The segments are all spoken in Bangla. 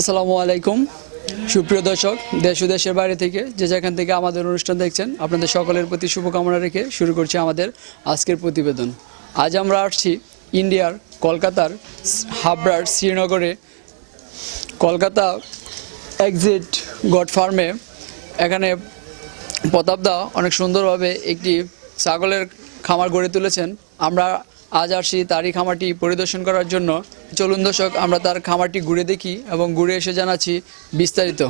আসসালামু আলাইকুম। সুপ্রিয় দর্শক, দেশ দেশের বাইরে থেকে যে যেখান থেকে আমাদের অনুষ্ঠান দেখছেন, আপনাদের সকলের প্রতি শুভকামনা রেখে শুরু করছি আমাদের আজকের প্রতিবেদন। আজ আমরা আসছি ইন্ডিয়ার কলকাতার হাবড়ার শ্রীনগরে। কলকাতা এক্সিট গড ফার্মে এখানে প্রতাপদা অনেক সুন্দরভাবে একটি ছাগলের খামার গড়ে তুলেছেন। আমরা আজ আসছি তারই খামারটি পরিদর্শন করার জন্য। চলুন দর্শক, আমরা তার খামারটি ঘুরে দেখি এবং ঘুরে এসে জানাচ্ছি বিস্তারিত।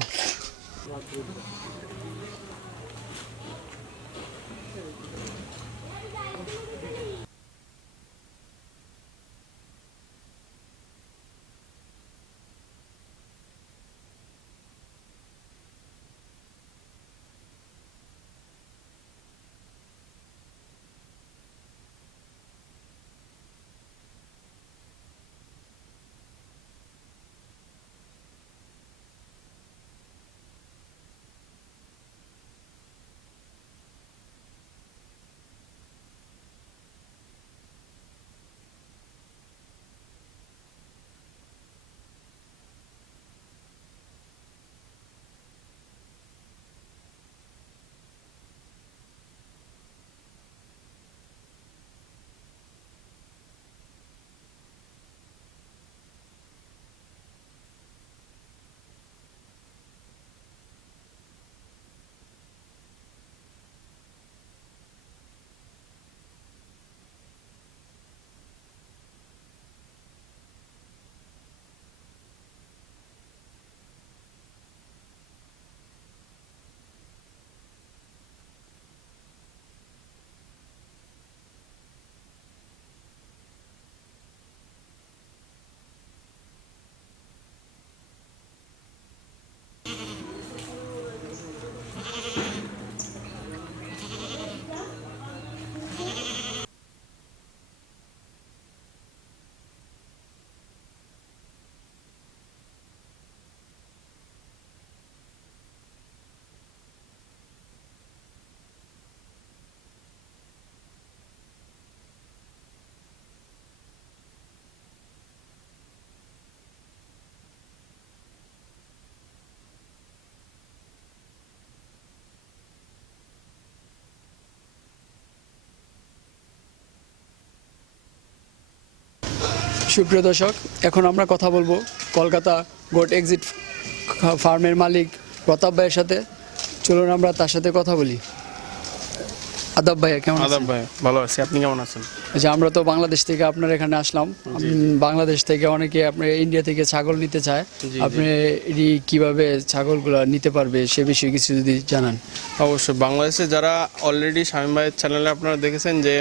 সুপ্রিয় দর্শক, এখন আমরা কথা বলব কলকাতা গোট এক্সিট ফার্মের মালিক প্রতাপ ভাইয়ের সাথে। চলুন আমরা তার সাথে কথা বলি। আদাব ভাইয়া, কেমন আদাব ভাই ভালো আছি। আপনি কেমন আছেন? যে আমরা তো বাংলাদেশ থেকে আপনার এখানে আসলাম। বাংলাদেশ থেকে অনেকে আপনার ইন্ডিয়া থেকে ছাগল নিতে চায়। আপনি এটি কীভাবে ছাগলগুলো নিতে পারবে সে বিষয়ে কিছু যদি জানান। অবশ্যই বাংলাদেশে যারা অলরেডি শামীম ভাইয়ের চ্যানেলে আপনারা দেখেছেন যে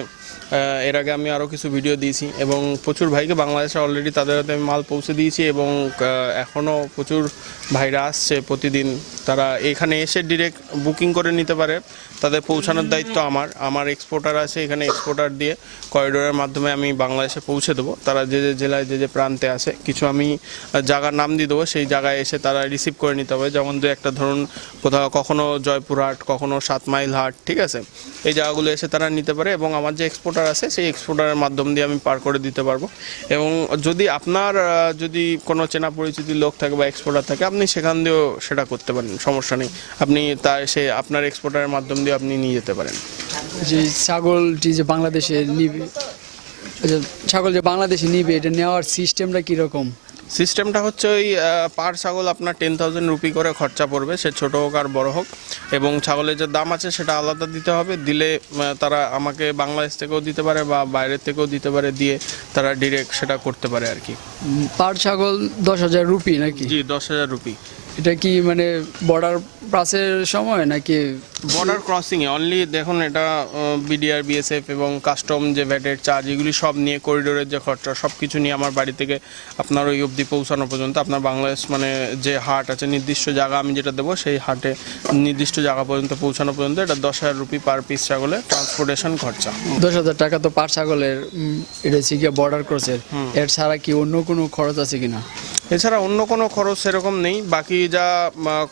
এর আগে আমি আরও কিছু ভিডিও দিয়েছি এবং প্রচুর ভাইকে বাংলাদেশে অলরেডি তাদের হাতে আমি মাল পৌঁছে দিয়েছি এবং এখনও প্রচুর ভাইরা আসছে প্রতিদিন। তারা এখানে এসে ডিরেক্ট বুকিং করে নিতে পারে। তাদের পৌঁছানোর দায়িত্ব আমার। আমার এক্সপোর্টার আছে এখানে এক্সপোর্টার দিয়ে। করিডোরের মাধ্যমে আমি বাংলাদেশে পৌঁছে দেবো। তারা যে যে জেলায় যে যে প্রান্তে আছে, কিছু আমি জায়গার নাম দিয়ে দেবো। সেই জায়গায় এসে তারা রিসিভ করে নিতে হবে। যেমন দু একটা ধরুন, কোথাও কখনো জয়পুরহাট, কখনো সাত মাইল হাট, ঠিক আছে? এই জায়গাগুলো এসে তারা নিতে পারে এবং আমার যে এক্সপোর্টার আছে, সেই এক্সপোর্টারের মাধ্যম দিয়ে আমি পার করে দিতে পারব। এবং যদি আপনার যদি কোনো চেনা পরিচিতি লোক থাকে বা এক্সপোর্টার থাকে, আপনি সেখান দিয়েও সেটা করতে পারেন, সমস্যা নেই। আপনি তা সে আপনার এক্সপোর্টারের মাধ্যম দিয়ে আপনি নিয়ে যেতে পারেন। যে ছাগলটি যে বাংলাদেশে নিবে আচ্ছা, ছাগল যে বাংলাদেশে নিবে এটা নেওয়ার সিস্টেমটা কীরকম? সিস্টেমটা হচ্ছে ওই পার ছাগল আপনার টেন থাউজেন্ড রুপি করে খরচা পড়বে সে ছোট হোক আর বড় হোক। এবং ছাগলের যে দাম আছে সেটা আলাদা দিতে হবে। দিলে তারা আমাকে বাংলাদেশ থেকেও দিতে পারে বা বাইরের থেকেও দিতে পারে দিয়ে তারা ডিরেক্ট সেটা করতে পারে আর কি। পার ছাগল দশ হাজার রুপি নাকি? জি দশ হাজার রুপি। এটা কি মানে বর্ডার পাসের সময় নাকি? বর্ডার ক্রসিং এ অনলি দেখুন এটা বিডিআর বিএসএফ এবং কাস্টম যে ভ্যাটের চার্জ এগুলি সব নিয়ে করিডোরের যে খরচা সব কিছু নিয়ে আমার বাড়ি থেকে আপনার ওই অবধি পৌঁছানো পর্যন্ত আপনার বাংলাদেশ মানে যে হাট আছে নির্দিষ্ট জায়গা আমি যেটা দেবো সেই হাটে নির্দিষ্ট জায়গা পর্যন্ত পৌঁছানো পর্যন্ত এটা দশ হাজার রুপি পার পিস ছাগলের ট্রান্সপোর্টেশন খরচা। দশ হাজার টাকা তো পার ছাগলের এটা হচ্ছে বর্ডার ক্রসের এর ছাড়া কি অন্য কোনো খরচ আছে কিনা? এছাড়া অন্য কোনো খরচ সেরকম নেই। বাকি যা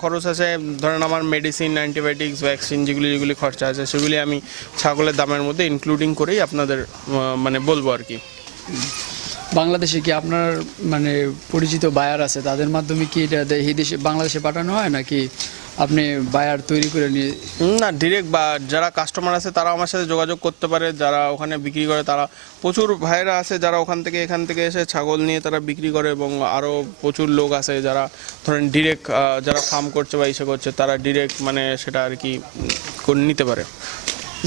খরচ আছে, ধরেন আমার মেডিসিন অ্যান্টিবায়োটিক্স ভ্যাকসিন যেগুলি যেগুলি খরচা আছে, সেগুলি আমি ছাগলের দামের মধ্যে ইনক্লুডিং করেই আপনাদের মানে বলব আর কি। বাংলাদেশে কি আপনার মানে পরিচিত বায়ার আছে, তাদের মাধ্যমে কি এটা দেশে বাংলাদেশে পাঠানো হয় নাকি আপনি বায়ার তৈরি করে নিয়ে না ডিরেক্ট বা যারা কাস্টমার আছে তারা আমার সাথে যোগাযোগ করতে পারে যারা ওখানে বিক্রি করে তারা প্রচুর ভাইরা আছে যারা ওখান থেকে এখান থেকে এসে ছাগল নিয়ে তারা বিক্রি করে এবং আরও প্রচুর লোক আছে যারা ধরেন ডিরেক্ট যারা ফার্ম করছে বা ইসে করছে তারা ডিরেক্ট মানে সেটা আর কি নিতে পারে।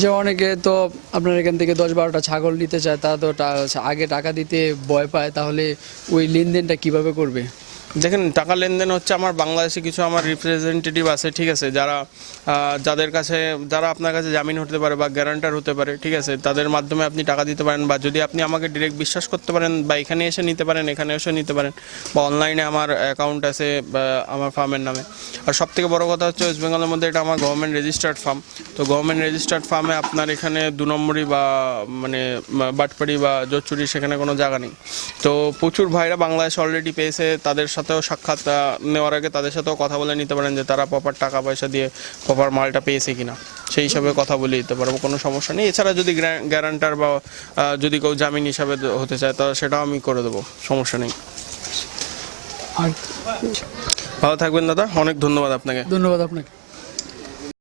যে অনেকে তো আপনার এখান থেকে দশ বারোটা ছাগল নিতে চায় তারা তো আগে টাকা দিতে ভয় পায় তাহলে ওই লেনদেনটা কীভাবে করবে? দেখেন, টাকা লেনদেন হচ্ছে আমার বাংলাদেশে কিছু আমার রিপ্রেজেন্টেটিভ আছে, ঠিক আছে? যারা যাদের কাছে, যারা আপনার কাছে জামিন হতে পারে বা গ্যারান্টার হতে পারে, ঠিক আছে? তাদের মাধ্যমে আপনি টাকা দিতে পারেন বা যদি আপনি আমাকে ডিরেক্ট বিশ্বাস করতে পারেন বা এখানে এসে নিতে পারেন, এখানে এসে নিতে পারেন, বা অনলাইনে আমার অ্যাকাউন্ট আছে আমার ফার্মের নামে। আর সব থেকে বড়ো কথা হচ্ছে ওয়েস্ট বেঙ্গলের মধ্যে এটা আমার গভর্নমেন্ট রেজিস্টার্ড ফার্ম তো গভর্নমেন্ট রেজিস্টার্ড ফার্মে আপনার এখানে দু নম্বরই বা মানে বাটপাড়ি বা জোচ্চুরি সেখানে কোনো জায়গা নেই। তো প্রচুর ভাইরা বাংলাদেশে অলরেডি পেয়েছে, তাদের সাথেও সাক্ষাৎ নেওয়ার আগে তাদের সাথেও কথা বলে নিতে পারেন যে তারা প্রপার টাকা পয়সা দিয়ে প্রপার মালটা পেয়েছে কিনা। সেই হিসাবে কথা বলে দিতে পারব কোনো সমস্যা নেই। এছাড়া যদি গ্যারান্টার বা যদি কেউ জামিন হিসাবে হতে চায় তাহলে সেটাও আমি করে দেবো সমস্যা নেই। আর ভালো থাকবেন দাদা অনেক ধন্যবাদ আপনাকে। ধন্যবাদ আপনাকে।